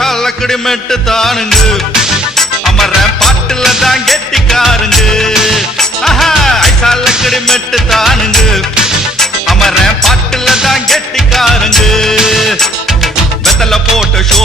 ஐசாலக்கடி மெட்டு தானுங்க அமர பாட்டுல தான் கெட்டிக்காருங்க ஐசாலக்கடி மெட்டு தானுங்க அமர பாட்டுல தான் கெட்டிக்காருங்க வெத்தல போட்ட ஷோ